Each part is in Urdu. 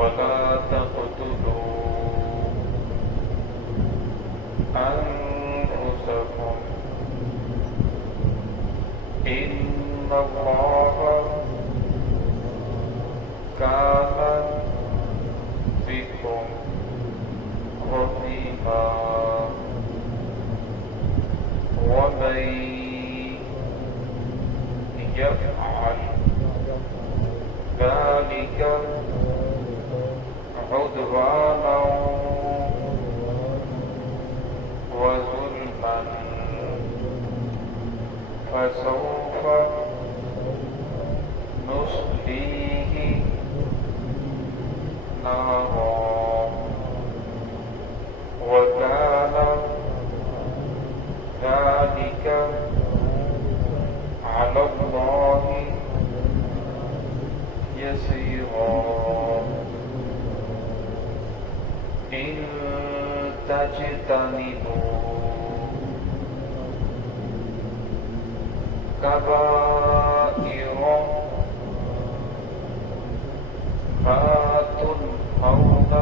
ولا تقتلوا أنفسكم إن الله كان بكم رحيما ومن يفعل ذلك عدوانا وظلما فسوف نصليه نارا وكان ذلك على الله يسيرا إن تجتنبوا كبائر ما تنهون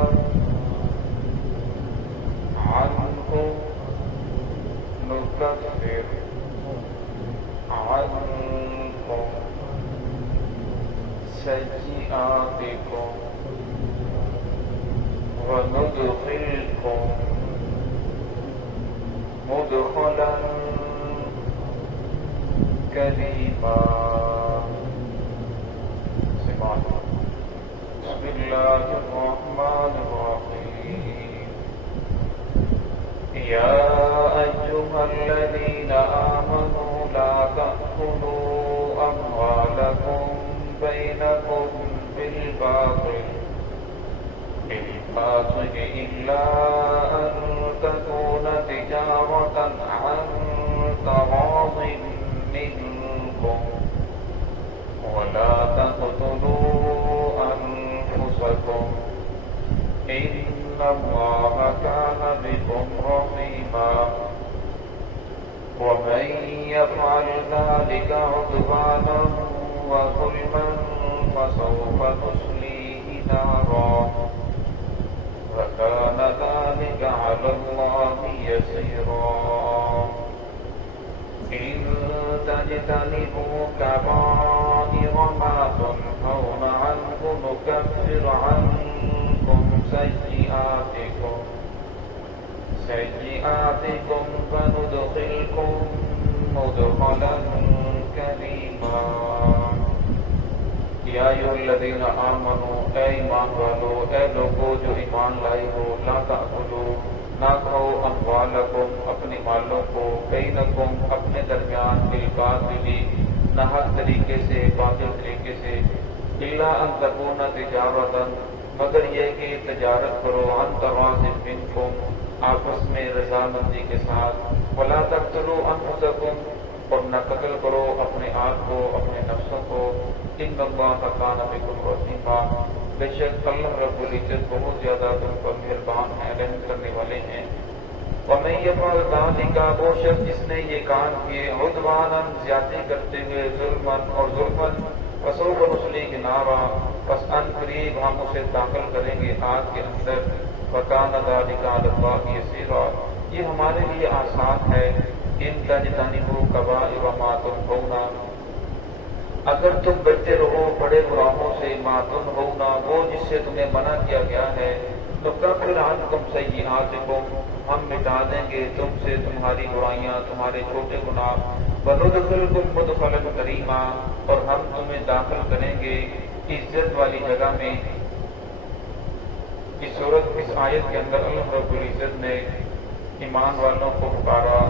عنه نكفر عنكم سيئاتكم وندخلكم مدخلا كريما. بسم الله الرحمن الرحيم. يا أيها الذين آمنوا لا تأكلوا أموالكم بينكم بالباطل إلا أن تكون تجارة عن تراض منكم ولا تقتلوا أنفسكم إن الله كان بكم رحيما ومن يفعل ذلك عدوانا وظلما فسوف نصليه نارا وكان ذلك على الله يسيرا إن تجتنبوا كبائر ما تنهون عنه نكفر عنكم سيئاتكم فندخلكم مدخلا كريما. یا ایھا الذین آمنوا اے ایمان والو اے لوگو جو ایمان لائے ہو لا تأکلوا نہ کھاؤ اموالکم اپنے مالوں کو بینکم اپنے درمیان بالباطل نہ حق طریقے سے باطل طریقے سے الا ان تکون تجارتا مگر یہ کہ تجارت کرو عن تراض منکم آپس میں رضامندی کے ساتھ ولا تقتلوا انفسکم اور نہ قتل کرو اپنے آپ کو اپنے نفسوں کو ان اللہ کان بکم رحیما بے شک اللہ رب العزت بہت زیادہ تم پر مہربان ہے رحم کرنے والے ہیں. ومن یفعل ذلک وہ شخص جس نے یہ کام کیے عدوانا زیادتی کرتے ہوئے ظلمن اور ظلمن فسوف نصلیہ نارا پس ان قریب ہم اسے داخل کریں گے آگ کے اندر وکان ذلک علی اللہ یسیرا یہ ہمارے لیے آسان ہے. ان تجتنبوا کبائر ما تنہون اگر تم بچتے رہو بڑے گناہوں سے ما تنہون وہ جس سے تمہیں منع کیا گیا ہے نکفر عنکم سیئاتکم ہم مٹا دیں گے تم سے تمہاری برائیاں تمہارے چھوٹے گناہ وندخلکم مدخلا کریما اور ہم تمہیں داخل کریں گے عزت والی جگہ میں. اس آیت کے اندر اللہ رب العزت نے ایمان والوں کو پکارا.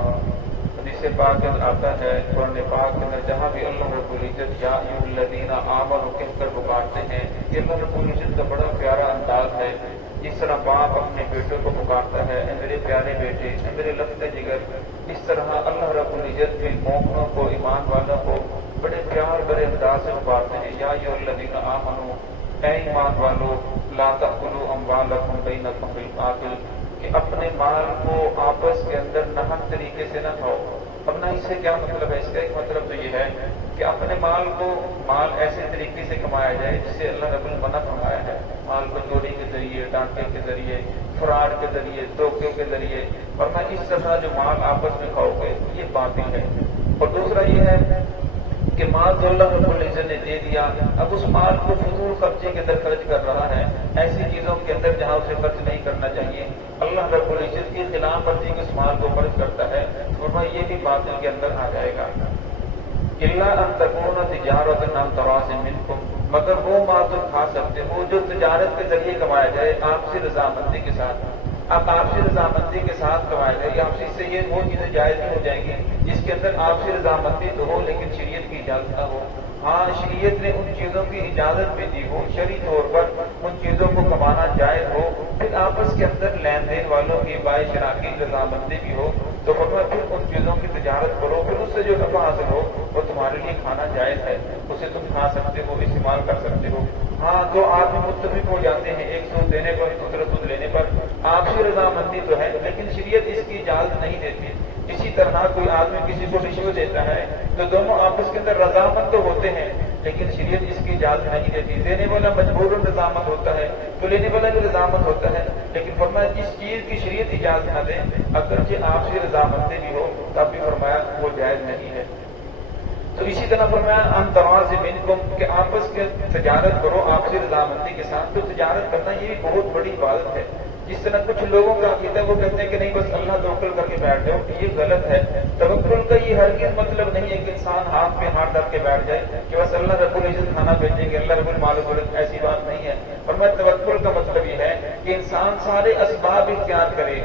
حدیث پاک کے اندر آتا ہے قرآن پاک کے اندر جہاں بھی اللہ رب العزت یا ایھا الذین آمنوا کہہ کر پکارتے ہیں یہ اللہ رب العزت کا بڑا پیارا انداز ہے. جس طرح باپ اپنے بیٹوں کو پکارتا ہے اے میرے پیارے بیٹے اے میرے لفظ جگر اس طرح اللہ رب العزت بھی مومنوں کو ایمان والوں کو بڑے پیار بڑے انداز سے پکارتے ہیں. یا ایھا الذین آمنوا اے ایمان والو لا تأکلوا اموالکم بینکم بالباطل کہ اپنے مال کو آپس کے اندر ناحق طریقے سے نہ کھاؤ ورنہ اس سے کیا مطلب ہے؟ اس کا ایک مطلب تو یہ ہے کہ اپنے مال ایسے طریقے سے کمایا جائے جس سے اللہ رب المنع فرمایا ہے، مال کو چوری کے ذریعے، ڈاکے کے ذریعے، فراڈ کے ذریعے، دھوکے کے ذریعے، ورنہ اس طرح جو مال آپس میں کھاؤ گے یہ باطل ہے۔ اور دوسرا یہ ہے کہ مال تو اللہ رب العزت نے دے دیا، اب اس مال کو فضول خرچے کے اندر خرچ کر رہا ہے، ایسی چیزوں کے اندر جہاں اسے خرچ نہیں کرنا چاہیے، اللہ رب العزت کی خلاف ورزی کے اس مال کو خرچ کرتا ہے، ورنہ یہ بھی باطل کے اندر آ جائے گا۔ الا ان تکون تجارۃ عن تراض منکم، مگر وہ مال تم کھا سکتے ہو جو تجارت کے ذریعے کمایا جائے آپسی رضامندی کے ساتھ۔ اب آپسی رضامندی کے ساتھ کمایا جائے، آپسی سے یہ وہ چیزیں جائز نہیں ہو جائیں گی جس کے اندر آپسی رضامندی تو ہو لیکن شریعت کی اجازت نہ ہو۔ ہاں شریعت نے ان چیزوں کی اجازت بھی دی ہو، شرعی طور پر ان چیزوں کو کمانا جائز ہو، پھر آپس کے اندر لین دین والوں کی بائی شرح کی رضامندی بھی ہو، تو پھر ان چیزوں کی تجارت کرو، پھر اس سے جو نفع حاصل ہو وہ تمہارے لیے کھانا جائز ہے، اسے تم کھا سکتے ہو، استعمال کر سکتے ہو۔ ہاں دو آدمی متفق ہو جاتے ہیں ایک سود دینے پر دوسرا سود لینے پر، آپسی رضامندی تو ہے لیکن شریعت اس کی اجازت نہیں دیتی۔ اسی طرح کوئی آدمی کسی کو رشوت دیتا ہے تو دونوں آپس کے اندر رضامند تو ہوتے ہیں لیکن شریعت اس کی اجازت نہیں دیتی۔ دینے والا مجبور رضامند ہوتا ہے تو لینے والا بھی رضامند ہوتا ہے، لیکن فرمایا جس چیز کی شریعت اجازت نہ دے اگرچہ آپسی رضامندی بھی ہو تب بھی فرمایا وہ جائز نہیں ہے۔ تو اسی طرح فرمایا ان تراض منکم کہ آپس کے تجارت کرو آپسی رضامندی کے ساتھ، تو تجارت کرنا یہ بھی بہت بڑی عبادت ہے۔ جس طرح کچھ لوگوں کا عقیدہ وہ کہتے ہیں کہ نہیں بس اللہ توکل کر کے بیٹھ جاؤ، یہ غلط ہے۔ توکل کا یہ ہرگز مطلب نہیں ہے کہ انسان ہاتھ پہ ہاتھ رکھ کے بیٹھ جائے کہ بس اللہ رب العزت کھانا بھیجیں گے، اللہ رب المعالج، ایسی بات نہیں ہے۔ اور میں توکل کا مطلب یہ ہے کہ انسان سارے اسباب اختیار کرے،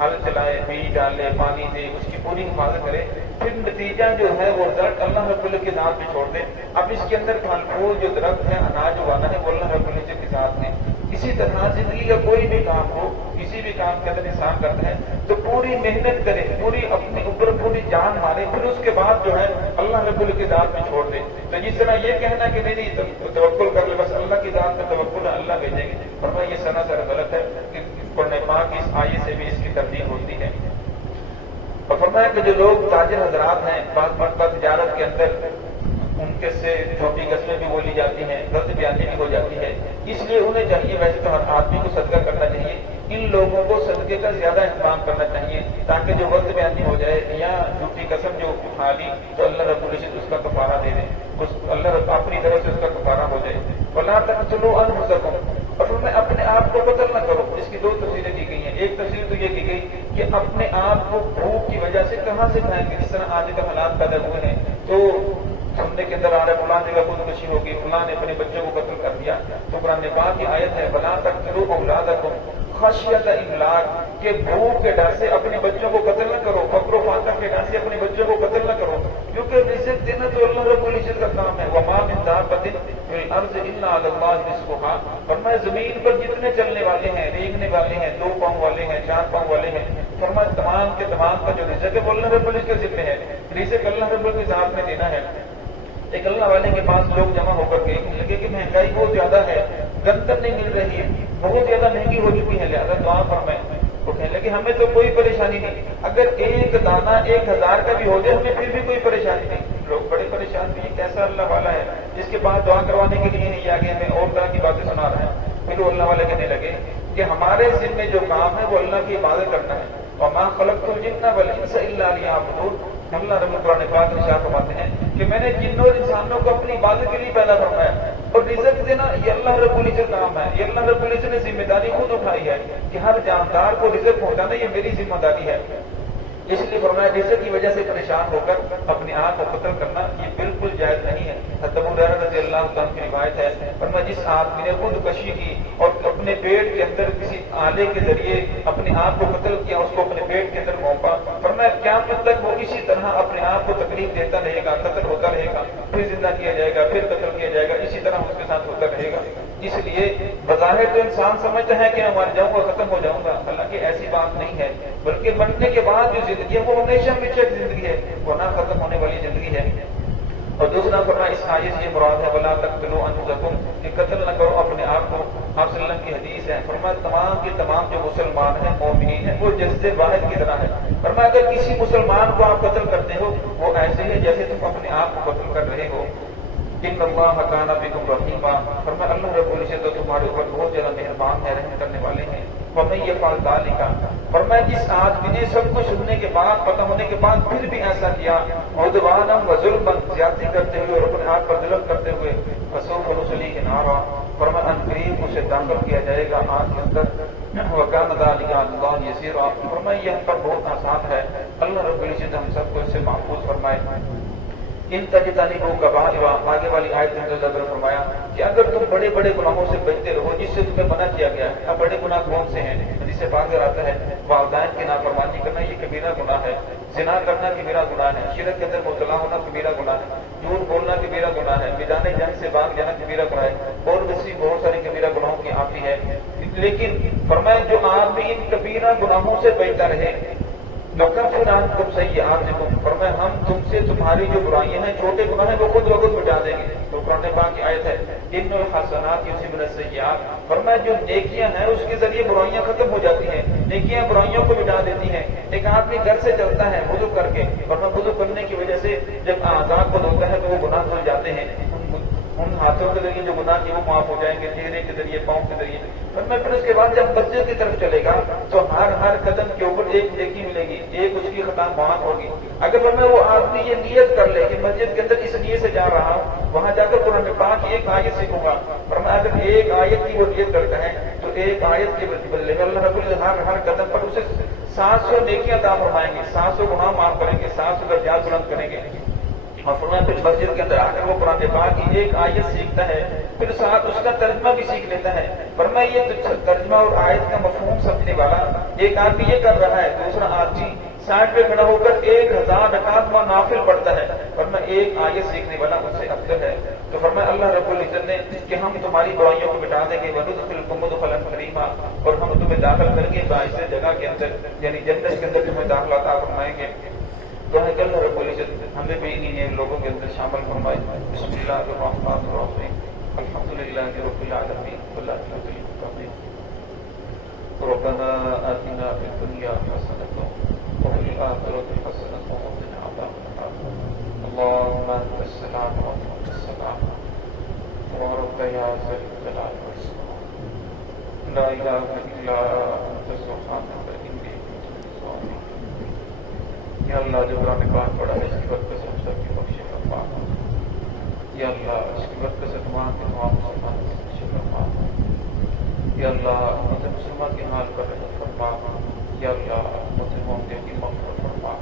ہل چلائے، بیج ڈالے، پانی دے، اس کی پوری حفاظت کرے، پھر نتیجہ جو ہے وہ رزلٹ اللہ رب العزت کے ذات پہ چھوڑ دے۔ اب اس کے اندر پھل پھول جو درخت ہے، اناج اگانا ہے وہ اللہ رب العزت کے ذات ہے۔ اسی طرح زندگی کا کوئی بھی کام ہو، کسی بھی کام کے اندر انسان کرتا ہے تو پوری محنت کرے، پوری اپنے اوپر پوری جان مارے، پھر اس کے بعد جو ہے اللہ رب العزت کی ذات میں چھوڑ دے۔ تو جس طرح یہ کہنا کہ نہیں توکل کر لے بس اللہ کی ذات میں توکل ہے، اللہ بھیجیں گے، فرمایا یہ سراسر غلط ہے۔ کہ قرآن پاک اس آیے سے بھی اس کی تردید ہوتی ہے۔ اور فرمایا کہ جو لوگ تاجر حضرات ہیں بعض مرتبہ تجارت کے اندر ان کے سے چھوٹی قسمیں بھی بولی جاتی ہیں، غلط بیانی بھی ہو جاتی ہے، اس لیے انہیں چاہیے، ویسے تو ہر آدمی کو صدقہ کرنا چاہیے، ان لوگوں کو صدقے کا زیادہ اہتمام کرنا چاہیے تاکہ جو غلط بیانی ہو جائے یا جھوٹی قسم جو اٹھا لی تو اللہ رب العزت اس کا کفارہ دے دے، اللہ رب اپنی طرف سے اس کا کفارہ ہو جائے۔ وَلَا تَقْتُلُوا أَنفُسَكُمْ، اور میں اپنے آپ کو قتل نہ کرو۔ اس کی دو تفسیریں کی گئی ہیں، ایک تفسیر تو یہ کی گئی کہ اپنے آپ کو بھوک کی وجہ سے کہاں سے کھائیں گے، جس طرح آج کل حالات پیدا ہوئے ہیں تو سننے کے اندر آ رہا ہے فلاں جگہ خودکشی ہوگی، فلاں نے اپنے بچوں کو قتل کر دیا، تو قرآن پاک کی آیت ہے وَلَا تَقْتُلُوا أَوْلَادَكُمْ خشیۃ املاق، کہ بھوک کے ڈر سے اپنے بچوں کو قتل نہ کرو، فقر و فاقہ کے ڈر سے اپنے بچوں کو قتل نہ کرو، کیونکہ رزق دینا تو اللہ رب العزت کا کام ہے۔ وَمَا مِن دَابَّةٍ فِي الْأَرْضِ إِلَّا عَلَى اللَّهِ رِزْقُهَا، فرمایا زمین پر جتنے چلنے والے ہیں، رینگنے والے ہیں، 2 پاؤں والے ہیں، 4 پاؤں والے ہیں، فرمایا تمام کے تمام کا جو رزق ہے وہ اللہ رب العزت کے ذمہ ہے، رزق اللہ رب العزت کی ذات میں دینا ہے۔ ایک اللہ والے کے پاس لوگ جمع ہو کر کے لگے کہ مہنگائی بہت زیادہ ہے، گندم نہیں مل رہی ہے، بہت زیادہ مہنگی ہو چکی ہے، لہٰذا دعا فرمائیں۔ وہ کہنے لگے ہمیں تو کوئی پریشانی نہیں، اگر ایک دانہ 1000 کا بھی ہو جائے ہمیں پھر بھی کوئی پریشانی نہیں۔ لوگ بڑے پریشان تھے، یہ کیسا اللہ والا ہے جس کے پاس دعا کروانے کے لیے نہیں آگے ہمیں اور طرح کی باتیں سنا رہا ہے۔ پھر وہ اللہ والے کہنے لگے کہ ہمارے ذمہ جو کام ہے وہ اللہ کی عبادت کرنا ہے، وَمَا خَلَقْتُ الْجِنَّ وَالْإِنسَ إِلَّا لِيَعْبُدُونِ۔ اللہ رب القرآن پاک میں ارشاد فرماتے ہیں کہ میں نے جنوں اور انسانوں کو اپنی عبادت کے لیے پیدا فرمایا، اور رزق دینا یہ اللہ رب العزت کام ہے، یہ اللہ رب العزت نے ذمہ داری خود اٹھائی ہے کہ ہر جاندار کو رزق پہنچانا یہ میری ذمہ داری ہے۔ اس لیے فرمایا رزق کی وجہ سے پریشان ہو کر اپنے آپ کو قتل کرنا یہ بالکل جائز نہیں ہے۔ حضرت ابو ہریرہ رضی اللہ عنہ کی روایت ہے، فرمایا جس آدمی نے خودکشی کی اور اپنے پیٹ کے اندر کسی آلے کے ذریعے اپنے آپ کو قتل کیا، اس کو اپنے پیٹ کے اندر گھونپا، فرمایا قیامت تک وہ اسی طرح اپنے آپ کو تکلیف دیتا رہے گا، قتل ہوتا رہے گا، پھر زندہ کیا جائے گا، پھر قتل کیا جائے گا، اسی طرح اس کے ساتھ ہوتا رہے گا۔ اس لیے بظاہر تو انسان سمجھتا ہے کہ میں مر جاؤں گا، ختم ہو جاؤں گا، حالانکہ ایسی بات نہیں ہے، بلکہ مرنے کے بعد جو زندگی ہے وہ ہمیشہ ہمیشہ کی زندگی ہے، وہ نہ ختم ہونے والی زندگی ہے۔ اور دوسرا فرمایا اس آیت سے مراد ہے ولا تقتلوا انفسکم کہ قتل نہ کرو اپنے آپ کو. آپ صلی اللہ علیہ وسلم کی حدیث ہے فرمایا تمام کے تمام جو مسلمان ہیں مومنین ہیں وہ جسد واحد کی طرح ہے. فرمایا اگر کسی مسلمان کو آپ قتل کرتے ہو وہ ایسے ہے جیسے تم اپنے آپ کو قتل کر رہے ہو. ان اللہ کان بکم رحیما. فرمایا اللہ رب العزت تو تمہارے اوپر بہت زیادہ مہربان ہے رحم کرنے والے ہیں. ومن یفعل ذلک فرمایا جس آدمی نے سب کچھ سننے کے بعد پتہ ہونے کے بعد پھر بھی ایسا کیا عدوانا و ظلما زیادتی کرتے ہوئے اور اپنے آپ پر ظلم کرتے ہوئے فسوف نصلیہ نارا. فرمایا ان قریب اسے داخل کیا جائے گا آگ کے اندر. وکان ذلک علی اللہ یسیرا. فرمایا یہ ہم پر بہت آسان ہے. اللہ رب العزت ہم سب کو اس سے محفوظ فرمائے. ان تجتنبوا کبائر. آگے والی آیت میں اللہ نے فرمایا کہ اگر تم بڑے بڑے گناہوں سے بچتے رہو جس سے تمہیں منع کیا گیا ہے. اب بڑے گناہ کون سے ہیں جس سے بات آتا ہے والدین کی نافرمانی کرنا یہ کبیرہ گناہ ہے. زنا کرنا کبیرہ گناہ ہے. شرک کے اندر مبتلا ہونا کبیرہ گناہ ہے. جھوٹ بولنا کبیرہ گناہ ہے. میدان جنگ سے بھاگ جانا کبیرہ گناہ ہے. اور بھی بہت ساری کبیرہ گناہوں کی آتی ہے. لیکن فرمایا جو آدمی ان کبیرہ گناہوں سے بچتا رہے نکفر عنکم سیئاتکم. فرمایا ہم تم سے تمہاری جو برائیاں ہیں چھوٹے گناہ ہیں وہ خود بخود مٹا دیں گے. تو قرآن پاک کی آیت ہے ان الحسنات یذھبن السیئات. فرمایا جو نیکیاں ہیں اس کے ذریعے برائیاں ختم ہو جاتی ہیں. نیکیاں برائیوں کو مٹا دیتی ہیں. ایک آدمی گھر سے چلتا ہے وضو کر کے فرمایا وضو کرنے کی وجہ سے جب اعضاء کو دھوتا ہے تو وہ گناہ دھل جاتے ہیں. ان ہاتھوں کے ذریعے جو گناہ کیے وہ معاف ہو جائیں گے. چہرے کے ذریعے پاؤں کے ذریعے. پھر اس کے بعد جب مسجد کی طرف چلے گا تو ہر قدم کے اوپر ایک نیکی ملے گی. ایک اس کی خطا معاف ہوگی. اگر وہ آدمی یہ نیت کر لے کہ مسجد کے اندر اس نیت سے جا رہا ہوں وہاں جا کر قرآن پاک کی ایک آیت سیکھوں گا. فرمایا اگر ایک آیت کی وہ نیت کرتا ہے تو ایک آیت کے بدلے میں اللہ رب العزت ہر قدم پر اسے 700 نیکیاں عطا فرمائیں گے. 700 گناہ معاف کریں گے. 700 درجات بلند کریں گے. اور فرمایا پھر مسجد کے اندر آ کر وہ قرآن پاک کی ایک آیت سیکھتا ہے پھر ساتھ اس کا ترجمہ بھی سیکھ لیتا ہے. فرمایا یہ ترجمہ اور آیت کا مفہوم سمجھنے والا ایک آدمی یہ کر رہا ہے دوسرا آدمی سائڈ پہ کھڑا ہو کر 1000 رکعت نافل پڑھتا ہے. فرمایا ایک آیت سیکھنے والا اس سے افضل ہے. تو فرمایا اللہ رب العزت نے کہ ہم تمہاری برائیوں کو مٹا دیں گے وندخلکم مدخلا کریما. اور ہم تمہیں داخل کریں گے باعث جگہ کے اندر یعنی جنت کے اندر تمہیں داخلہ عطا فرمائیں گے. تو ہے کہ اللہ رب العزت ہمیں بھی انہیں لوگوں کے اندر شامل فرمائے. بسم اللہ الرحمن الرحیم الحمدللہ رب العالمین والعاقبۃ للمتقین. ربنا آتنا فی الدنیا حسنۃ وفی الآخرۃ حسنۃ وقنا عذاب النار. اللهم انت السلام ومنك السلام تبارک یا ذا الجلال والاکرام. لا الہ الا انت سبحانک انی کنت من الظالمین. یا اللہ جو قرآن پاک پڑھا ہے اس کی برکت سے ہم سب کی بخش فرما. یا اللہ اس کی برکت سے تمام کے تمام مسلمانوں کی بخش فرما. یا اللہ مجھے مسلمان کے حال پر رحمت فرما. یا اللہ مجھے مومنوں کی مغفرت فرما.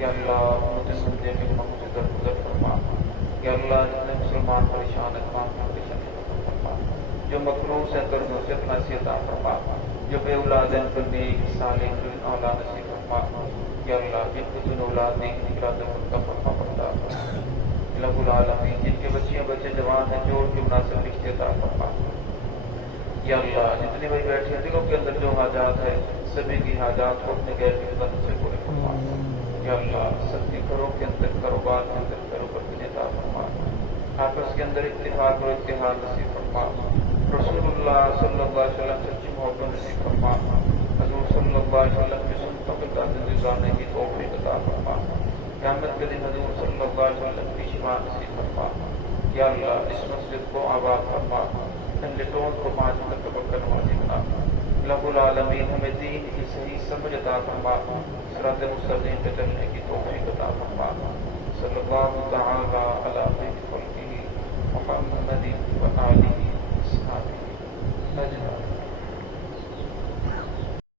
یا اللہ مجھے سمجھے کے گناہوں سے درگزر فرما. یا اللہ جتنے مسلمان پریشان ہیں تمام کی پریشانی فرما. جو مقروض ہیں قرض نصیحت نصیحت عطا فرما. جو بے اولاد ہیں ان پر نیک صالح اولاد نصیب فرما. یا اللہ جن کو تم اولاد نہیں نکلا تو ان کا فرما بردار فرما. رب العالمین جن کے بچیاں بچے جوان ہیں جو ان کے مناسب رشتے عطا فرما. یا اللہ جتنے بھائی بیٹھے ہیں دلوں کے اندر جو حاجات ہے سبھی کی حاجات کو اپنے غیر کی مدد سے پورے فرما. یا اللہ سب کے گھروں کے اندر کاروبار کے اندر کاروبار کی عطا فرما. آپس کے اندر اتفاق اور اتحاد نصیب فرما. رسول اللہ صلی اللہ علیہ وسلم سچی محبت نصیب فرما. حضور صلی اللہ علیہ وسلم کی سنتوں کے تحت گزارنے کی توفیق عطا فرما. قیامت کے دن حضور صلی اللہ علیہ وسلم کی شفاعت نصیب فرما. یا اللہ اس مسجد کو آباد فرما. اہل ٹول کو 5 وقت کا نمازی بنا. رب العالمین ہمیں دین کی صحیح سمجھ عطا فرما. صراط مستقیم پہ چلنے کی توفیق عطا فرما. صلی اللہ تعالی علی خیر خلقہ محمد و آلہ و صحبہ اجمعین.